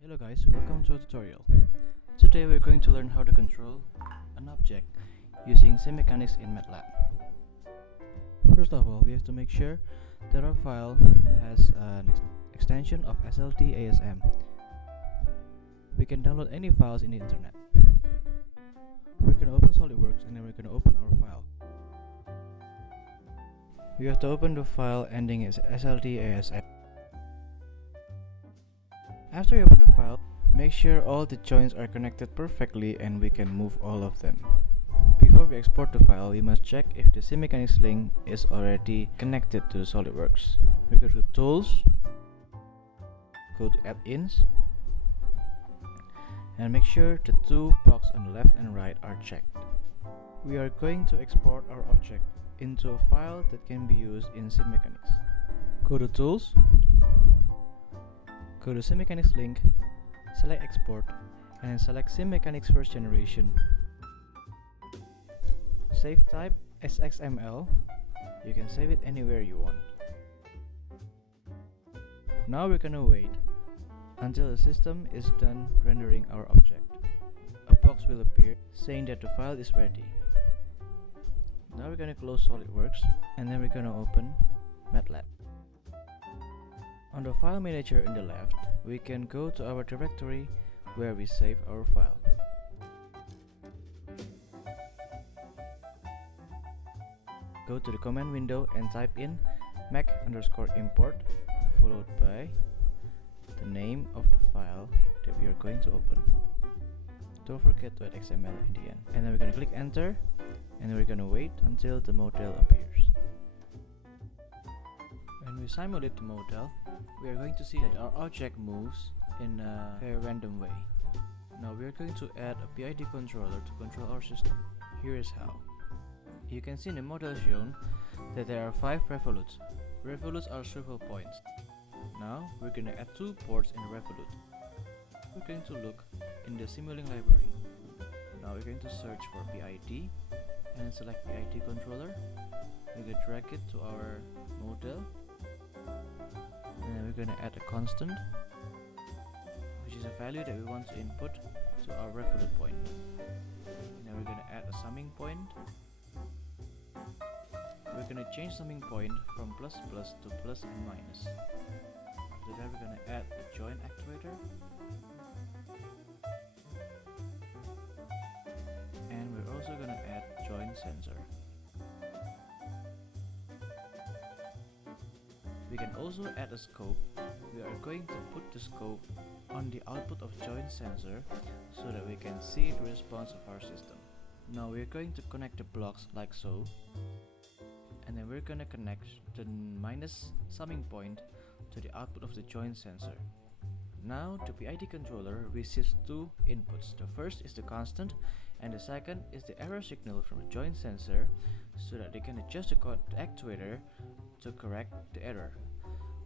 Hello guys, welcome to our tutorial. Today we're going to learn how to control an object using Simulink in MatLab. First of all, we have to make sure that our file has an extension of SLT-ASM. We can download any files in the internet. We're going to open SolidWorks and then we're going to open our file. We have to open the file ending as SLT-ASM. After you open the file, make sure all the joints are connected perfectly and we can move all of them. Before we export the file, we must check if the Simulink link is already connected to SolidWorks. We go to Tools, go to Add-ins, and make sure the two boxes on the left and right are checked. We are going to export our object into a file that can be used in Simulink. Go to Tools, go to Simulink link, select Export, and then select Simulink first generation. Save type as XML. You can save it anywhere you want. Now we're gonna wait until the system is done rendering our object. A box will appear saying that the file is ready. Now we're gonna close SolidWorks and then we're gonna open MatLab. On the file manager in the left, we can go to our directory where we save our file. Go to the command window and type in mac_import followed by the name of the file that we are going to open. Don't forget to add XML in the end. And then we're going to click enter and we're going to wait until the model appears. When we simulate the model, we are going to see that our object moves in a very random way. Now we are going to add a PID controller to control our system. Here is how. You can see in the model shown that there are 5 revolutes. Revolutes are circle points. Now we're going to add 2 ports in the revolute. We're going to look in the Simulink library. Now we're going to search for PID and then select PID controller. We're going to drag it to our model. And then we're going to add a constant, which is a value that we want to input to our revolute point. And then we're going to add a summing point. We're going to change summing point from plus plus to plus and minus. After that we're going to add the join actuator. And we're also going to add join sensor. We can also add a scope. We are going to put the scope on the output of join sensor so that we can see the response of our system. Now we are going to connect the blocks like so, and then we're going to connect the minus summing point to the output of the join sensor. Now the PID controller receives 2 inputs. The first is the constant and the second is the error signal from the join sensor so that they can adjust the actuator to correct the error.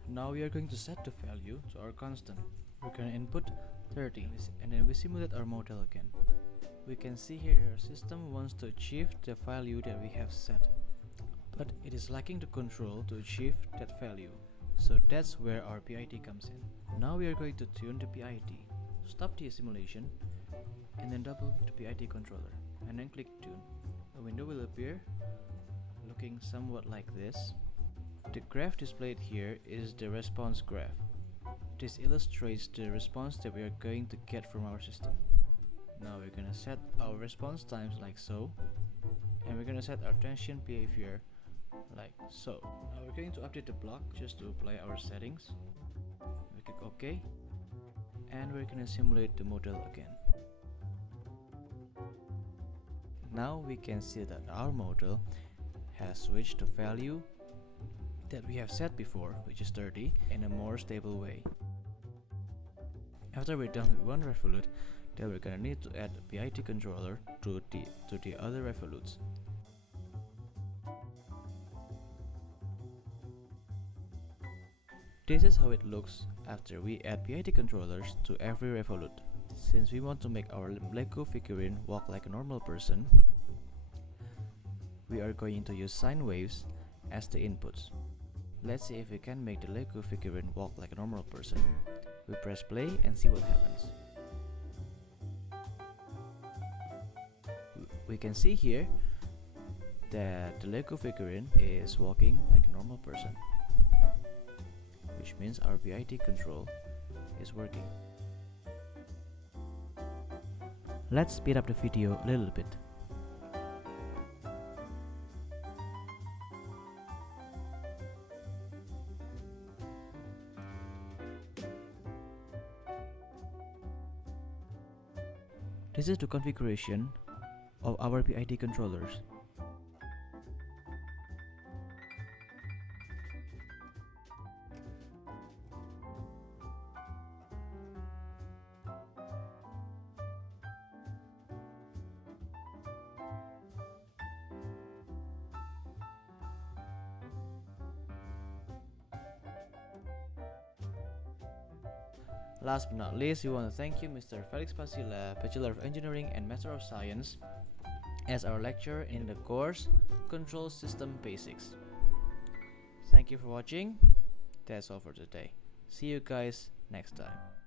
Now we are going to set the value to our constant. We're going to input 30 and then we simulate our model again. We can see here our system wants to achieve the value that we have set, but it is lacking the control to achieve that value. So that's where our PID comes in. Now we are going to tune the PID. Stop the simulation and then double the PID controller and then click tune. A window will appear looking somewhat like this. The graph displayed here is the response graph. This illustrates the response that we are going to get from our system. Now we're going to set our response times like so, and we're going to set our tension behavior like so. Now we're going to update the block just to apply our settings. We click OK, and we're going to simulate the model again. Now we can see that our model has switched the value that we have set before, which is 30, in a more stable way. After we're done with one revolute, then we're gonna need to add a PID controller to the other revolutes. This is how it looks after we add PID controllers to every revolute. Since we want to make our Lego figurine walk like a normal person, we are going to use sine waves as the inputs. Let's see if we can make the Lego figurine walk like a normal person. We press play and see what happens. We can see here that the Lego figurine is walking like a normal person, which means our PID control is working. Let's speed up the video a little bit. This is the configuration of our PID controllers. Last but not least, we want to thank you Mr. Felix Pasila, Bachelor of Engineering and Master of Science, as our lecturer in the course Control System Basics. Thank you for watching. That's all for today. See you guys next time.